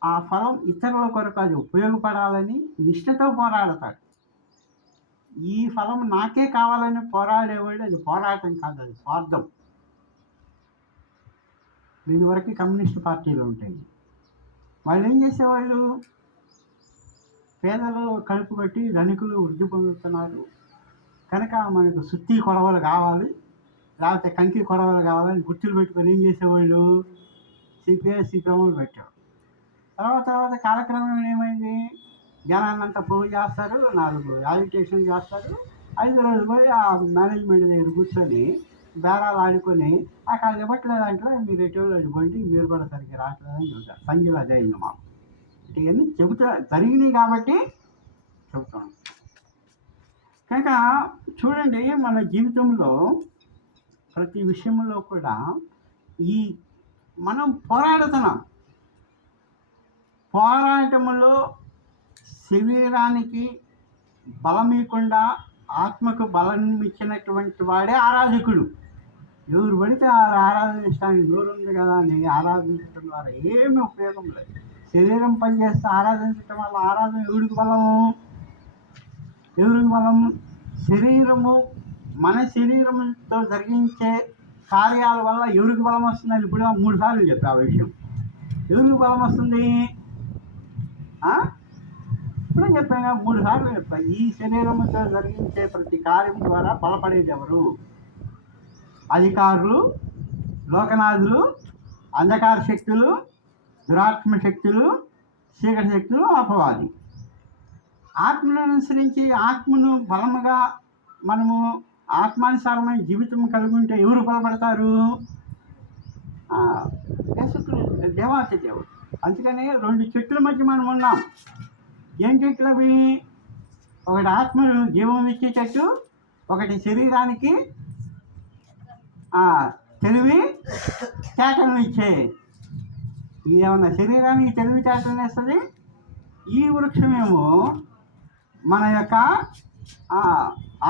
ఆ ఫలం ఇతరుల కొరకు అది ఉపయోగపడాలని నిష్ఠతో పోరాడతాడు. ఈ ఫలం నాకే కావాలని పోరాడేవాడు అది పోరాటం కాదు, అది స్వార్థం. దీని వరకు కమ్యూనిస్ట్ పార్టీలు ఉంటాయి. వాళ్ళు ఏం చేసేవాళ్ళు, పేదలు కడుపు కట్టి ధనికులు వృద్ధి పొందుతున్నారు కనుక మనకు సుత్తి కొడవలు కావాలి, లేకపోతే కంకి కొడవలు కావాలని గుర్తులు పెట్టుకొని ఏం చేసేవాళ్ళు, సిపిఎంలు పెట్టారు. తర్వాత కాలక్రమం ఏమైంది, జనాన్ని అంతా పోగు చేస్తారు, 4 యాజిటేషన్ చేస్తారు, 5 రోజులు పోయి ఆ మేనేజ్మెంట్ దగ్గర కూర్చొని బేరాలు ఆడుకొని అక్కడ ఇవ్వట్లేదు అంటే మీరు ఎటువంటి ఇవ్వండి, మీరు కూడా సరిగ్గా రావట్లేదని చెబుతారు. సంఖ్యలో అదే అయింది మాకు. ఇవన్నీ జరిగినాయి కాబట్టి చెబుతాను. కనుక చూడండి, మన జీవితంలో ప్రతి విషయంలో కూడా మనం పోరాటంలో శరీరానికి బలం ఇవ్వకుండా ఆత్మకు బలం ఇచ్చినటువంటి వాడే ఆరాధకుడు. ఎవరు పడితే వారు ఆరాధించడానికి నోరు ఉంది కదా అని ఆరాధించడం ద్వారా ఏమీ ఉపయోగం లేదు. శరీరం పనిచేస్తే ఆరాధించడం వల్ల ఆరాధన ఎవరికి బలము? ఎవరికి బలము? శరీరము, మన శరీరంతో జరిగించే కార్యాల వల్ల ఎవరికి బలం వస్తుందని ఇప్పుడు 3 సార్లు చెప్పా ఆ విషయం. ఎవరికి బలం వస్తుంది? ఇప్పుడు చెప్పాను, 3 సార్లు చెప్పా. ఈ శరీరంతో జరిగించే ప్రతి కార్యం ద్వారా బలపడేది ఎవరు? అధికారులు, లోకనాథులు, అంధకార శక్తులు, దురాత్మ శక్తులు, చీకటి శక్తులు, అపవాది. ఆత్మను అనుసరించి ఆత్మను బలముగా మనము ఆత్మానుసారమైన జీవితం కలిగి ఉంటే ఎవరు బలపడతారు? దేవాతి దేవుడు. అందుకని 2 చెట్ల మధ్య మనం ఉన్నాం. ఏం చెట్లు అవి? ఒకటి ఆత్మను జీవం ఇచ్చే చెట్టు, ఒకటి శరీరానికి తెలివి తేటలను ఇచ్చే. ఏమన్నా శరీరానికి తెలివి తేటలను ఇస్తుంది. ఈ వృక్షమేమో మన యొక్క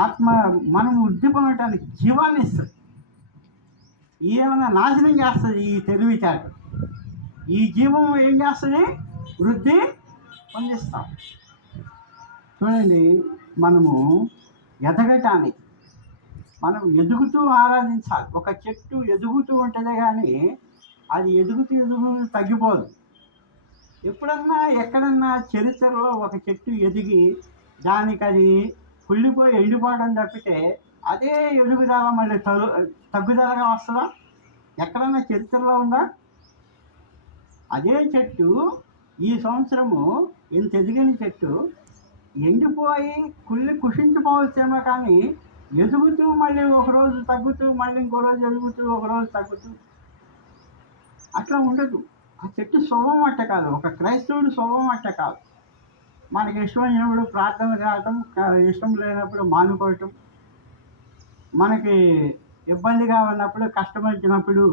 ఆత్మ, మనం వృద్ధి పొందటానికి జీవాన్ని ఇస్తుంది. ఏమైనా నాశనం చేస్తుంది ఈ తెలివి తేట. ఈ జీవం ఏం చేస్తుంది? వృద్ధి పొందిస్తాం. చూడండి, మనము ఎదగటానికి మనం ఎదుగుతూ ఆరాధించాలి. ఒక చెట్టు ఎదుగుతూ ఉంటుందే కానీ అది ఎదుగుతూ తగ్గిపోదు. ఎప్పుడన్నా ఎక్కడన్నా చరిత్రలో ఒక చెట్టు ఎదిగి దానికి అది కుళ్ళిపోయి ఎండిపోవడం తప్పితే అదే ఎదుగుదల మళ్ళీ తగ్గుదలగా వస్తుందా? ఎక్కడన్నా చరిత్రలో ఉందా? అదే చెట్టు ఈ సంవత్సరము ఇంత ఎదిగిన చెట్టు ఎండిపోయి కుషించిపోవచ్చేమో కానీ ఎదుగుతూ మళ్ళీ ఒకరోజు తగ్గుతూ మళ్ళీ ఇంకో రోజు ఎదుగుతూ ఒకరోజు తగ్గుతూ అట్లా ఉండదు. ఆ చెట్టు స్వభావం అట్ట కాదు. ఒక క్రైస్తవుడు స్వభావం అట్ట కాదు. మనకి ఇష్టం అయినప్పుడు ప్రార్థన చేయటం, ఇష్టం లేనప్పుడు మానుకోవటం, మనకి ఇబ్బందిగా ఉన్నప్పుడు, కష్టం వచ్చినప్పుడు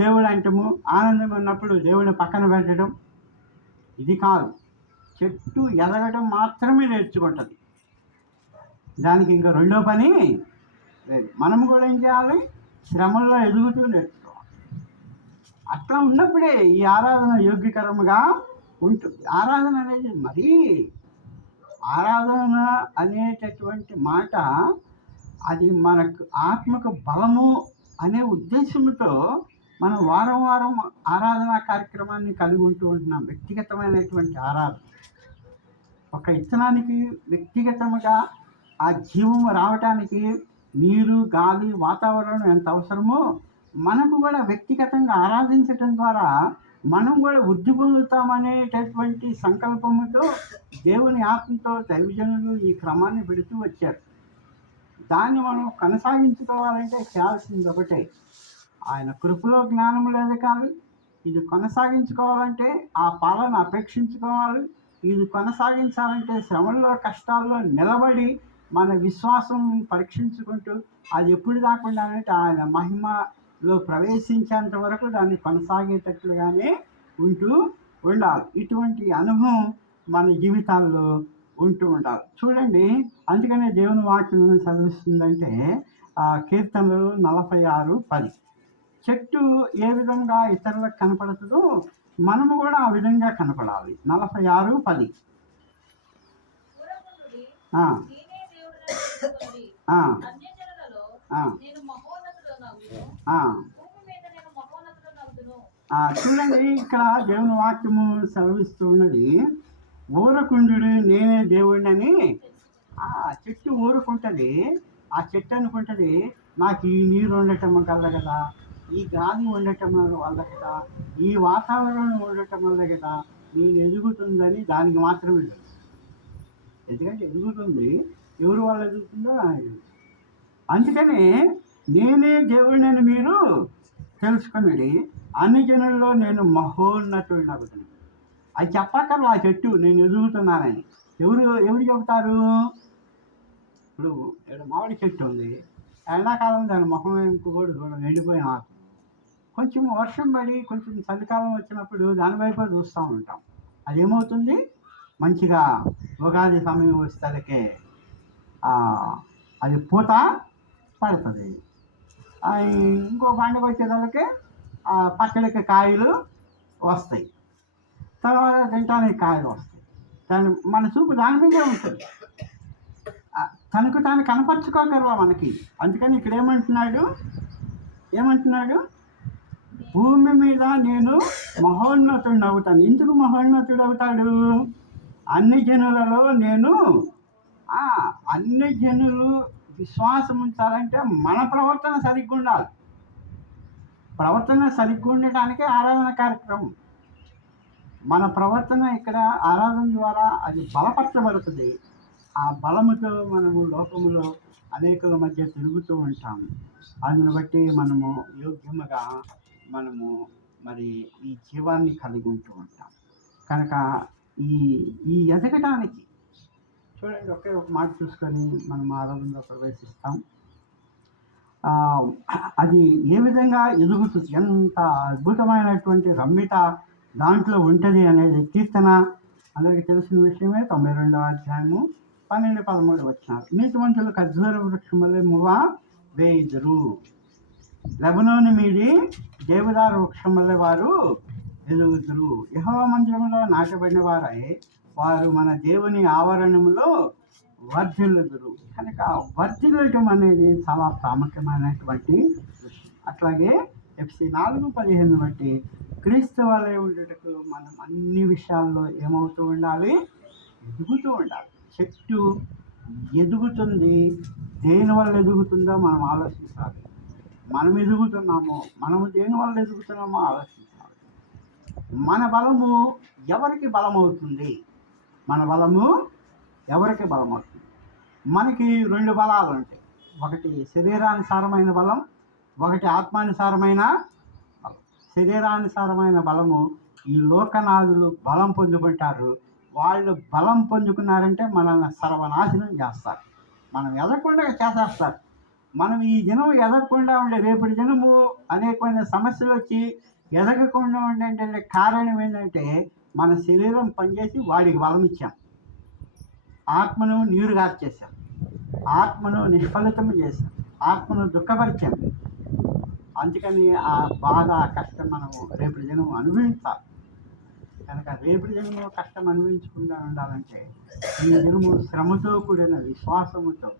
దేవుడు అంటము, ఆనందం ఉన్నప్పుడు దేవుడిని పక్కన పెట్టడం, ఇది కాదు. చెట్టు ఎదగటం మాత్రమే నేర్చుకుంటుంది. దానికి ఇంకా రెండో పని లేదు. మనము కూడా ఏం చేయాలి? శ్రమల్లో ఎదుగుతూ నేర్చుకోవాలి. అట్లా ఉన్నప్పుడే ఈ ఆరాధన యోగ్యకరముగా ఉంటుంది. ఆరాధన అనేది మరీ ఆరాధన అనేటటువంటి మాట అది మనకు ఆత్మకు బలము అనే ఉద్దేశంతో మనం వారం వారం ఆరాధనా కార్యక్రమాన్ని కలిగి ఉంటున్నాం. వ్యక్తిగతమైనటువంటి ఆరాధన. ఒక ఇత్తనానికి వ్యక్తిగతముగా ఆ జీవం రావటానికి నీరు, గాలి, వాతావరణం ఎంత అవసరమో మనకు కూడా వ్యక్తిగతంగా ఆరాధించటం ద్వారా మనం కూడా వృద్ధి పొందుతామనేటటువంటి సంకల్పంతో దేవుని ఆత్మతో దైవజనులు ఈ క్రమాన్ని పెడుతూ వచ్చారు. దాన్ని మనం కొనసాగించుకోవాలంటే చేయాల్సింది ఒకటే, ఆయన కృపలో జ్ఞానంలో ఎదగాలి. ఇది కొనసాగించుకోవాలంటే ఆ పాలన అపేక్షించుకోవాలి. ఇది కొనసాగించాలంటే శ్రమల్లో, కష్టాల్లో నిలబడి మన విశ్వాసం పరీక్షించుకుంటూ అది ఎప్పుడు దాకుండానంటే ఆయన మహిమలో ప్రవేశించేంత వరకు దాన్ని కొనసాగేటట్లుగానే ఉంటూ ఉండాలి. ఇటువంటి అనుభవం మన జీవితాల్లో ఉంటూ ఉండాలి. చూడండి, అందుకనే దేవుని వాక్యం చదివిస్తుందంటే కీర్తనలు 46:10. చెట్టు ఏ విధంగా ఇతరులకు కనపడుతుందో మనము కూడా ఆ విధంగా కనపడాలి. 46:10. చూడండి, ఇక్కడ దేవుని వాక్యము సెలవిస్తున్నది, ఊరకుండు నేనే దేవుడినని. చెట్టు ఊరుకుంటుంది. ఆ చెట్టు అనుకుంటుంది, నాకు ఈ నీరు ఉండటం వల్ల కదా, ఈ గాలి ఉండటం వల్ల కదా, ఈ వాతావరణం ఉండటం వల్ల కదా నేను ఎదుగుతుందని దానికి మాత్రమే తెలుసు. ఎందుకంటే ఎదుగుతుంది, ఎవరి వల్ల ఎదుగుతుందో అందుకనే నేనే దేవుడినని మీరు తెలుసుకుని అన్ని జనుల్లో నేను మహోన్నతుడిని అవుతున్నాను. అది చెప్పక్కర్లా ఆ చెట్టు నేను ఎదుగుతున్నానని. ఎవరు చెబుతారు? ఇప్పుడు మామిడి చెట్టు ఉంది, ఎండాకాలం దాని మొహం కూడా చూడండి, ఎండిపోయిన ఆకు. కొంచెం వర్షం పడి కొంచెం చలికాలం వచ్చినప్పుడు దాని వైపు చూస్తూ ఉంటాం. అదేమవుతుంది? మంచిగా ఉగాది సమయం వస్తేకే అది పూత పడుతుంది. ఇంకో పండుగ వచ్చేదానికి పచ్చడికి కాయలు వస్తాయి, తర్వాత తింటానికి కాయలు వస్తాయి. మన చూపు దాని మీదే ఉంటుంది. తనకు తాను కనపరుచుకోగలవా మనకి. అందుకని ఇక్కడ ఏమంటున్నాడు, భూమి మీద నేను మహోన్నతుడిని అవుతాను. ఎందుకు మహోన్నతుడు అవుతాడు? అన్ని జనులలో నేను అన్ని జనులు విశ్వాసం ఉంచాలంటే మన ప్రవర్తన సరిగ్గా ఉండాలి. ప్రవర్తన సరిగ్గా ఉండటానికే ఆరాధన కార్యక్రమం. మన ప్రవర్తన ఇక్కడ ఆరాధన ద్వారా అది బలపరచబడుతుంది. ఆ బలముతో మనము లోకములో అనేకుల మధ్య తిరుగుతూ ఉంటాము. అందుని బట్టి మనము యోగ్యముగా మనము మరి ఈ జీవాన్ని కలిగి ఉంటూ ఉంటాం. కనుక ఈ ఎదగటానికి చూడండి, ఒకే ఒక మాట చూసుకొని మనం ఆరాధనలో ప్రవేశిస్తాం. అది ఏ విధంగా ఎదుగుతుంది, ఎంత అద్భుతమైనటువంటి రమ్యత దాంట్లో ఉంటుంది అనేది కీర్తన అందరికీ తెలిసిన విషయమే. 92వ అధ్యాయము 12-13 వచనాలు. నీతిమంతులు ఖర్జూర వృక్షం వలె మువ్వ వేయుదురు, లెబనోను మీది దేవదారు వృక్షం వలె వారు ఎదుగుదురు. యెహోవా మందిరంలో నాటబడిన వారై వారు మన దేవుని ఆవరణంలో వర్ధిల్లుదురు. కనుక వర్ధిల్లటం అనేది చాలా ప్రాముఖ్యమైనటువంటి విషయం. అట్లాగే FC 4:15 బట్టి క్రీస్తు వలె ఉండటకు మనం అన్ని విషయాల్లో ఏమవుతూ ఉండాలి? ఎదుగుతూ ఉండాలి. చెట్టు ఎదుగుతుంది, దేని వల్ల ఎదుగుతుందో మనం ఆలోచించాలి. మనం దేని వల్ల ఎదుగుతున్నామో ఆలోచించాలి. మన బలము ఎవరికి బలమవుతుంది? మనకి 2 బలాలు ఉంటాయి. ఒకటి శరీరానుసారమైన బలం, ఒకటి ఆత్మానుసారమైన బలం. శరీరానుసారమైన బలము ఈ లోకనాథులు బలం పొందుకుంటారు. వాళ్ళు బలం పొందుకున్నారంటే మనల్ని సర్వనాశనం చేస్తారు, మనం ఎదగకుండా చేసేస్తారు. మనం ఈ దినం ఎదగకుండా ఉండే రేపటి దినము అనేకమైన సమస్యలు వచ్చి ఎదగకుండా ఉండే కారణం ఏంటంటే మన శరీరం పనిచేసి వాడికి బలం ఇచ్చాం, ఆత్మను నీరు గార్చేసాం, ఆత్మను నిష్ఫలితం చేశాం, ఆత్మను దుఃఖపరిచాం. అందుకని ఆ బాధ, ఆ కష్టం మనము రేపటి దినం అనుభవించాలి. కనుక రేపటి దినము కష్టం అనుభవించకుండా ఉండాలంటే ఈ దినము శ్రమతో కూడిన విశ్వాసముతో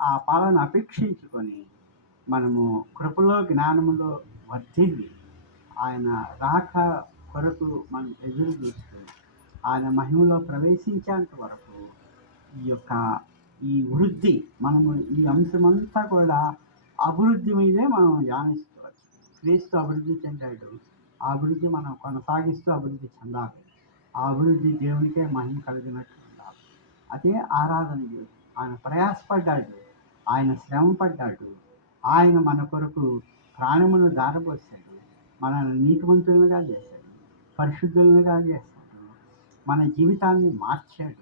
ఆ పాలన అపేక్షించుకొని మనము కృపలో జ్ఞానములో వర్ధిల్లి ఆయన రాక కొరకు మనం ఎదురు చూస్తూ ఆయన మహిమలో ప్రవేశించేంత వరకు ఈ వృద్ధి, మనము ఈ అంశమంతా కూడా అభివృద్ధి మీదే మనం ధ్యానిస్తవచ్చు. క్రీస్తు అభివృద్ధి చెందాడు, ఆ అభివృద్ధి మనం కొనసాగిస్తూ అభివృద్ధి చెందాలి. ఆ అభివృద్ధి దేవునికే మహిమ కలిగినట్టు ఉండాలి. అదే ఆరాధన జీవితం. ఆయన ప్రయాసపడ్డాడు, ఆయన శ్రమ పడ్డాడు, ఆయన మన కొరకు ప్రాణమును దారపోసాడు, మనల్ని నీతివంతులుగా చేశాడు, పరిశుద్ధులుగా చేశాడు, మన జీవితాన్ని మార్చాడు.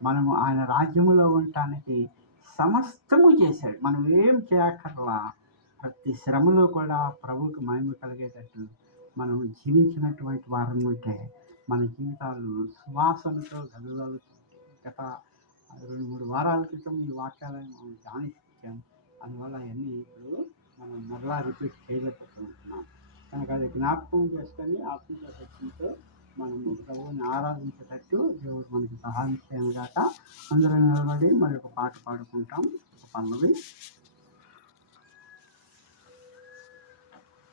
మనము ఆయన రాజ్యములో ఉండటానికి సమస్తము చేశాడు. మనం ఏం చేయక్కర్లా. ప్రతి శ్రమలో కూడా ప్రభువుకు మహిమ కలిగేటట్టు మనం జీవించినటువంటి వారం ఉంటే మన జీవితాలు సువాసనతో గదులుతుంటాయి. గత 2-3 వారాల క్రితం ఈ వాక్యాలను మనం ధ్యానించాం. అందువల్ల అవన్నీ ఇప్పుడు మనం మరలా రిపీట్ చేయలేకపోతున్నాం. కనుక అది జ్ఞాపకం చేసుకొని ఆత్మీయ శక్తితో మనము ప్రభువుని ఆరాధించేటట్టు దేవుడు మనకి సహాయం చేయను గాక. అందరూ నిలబడి మరి ఒక పాట పాడుకుంటాం. ఒక పల్లవి.